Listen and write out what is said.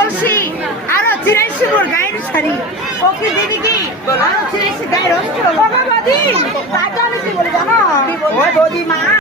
কলসি, আরও চিরাইশি মোর গায়ের শাড়ি। ওকে দিদি কি? আরও চিরাইশি গায়ের অস্ত্র। বাবা বাদি, তাকে আমি কি বলি জানো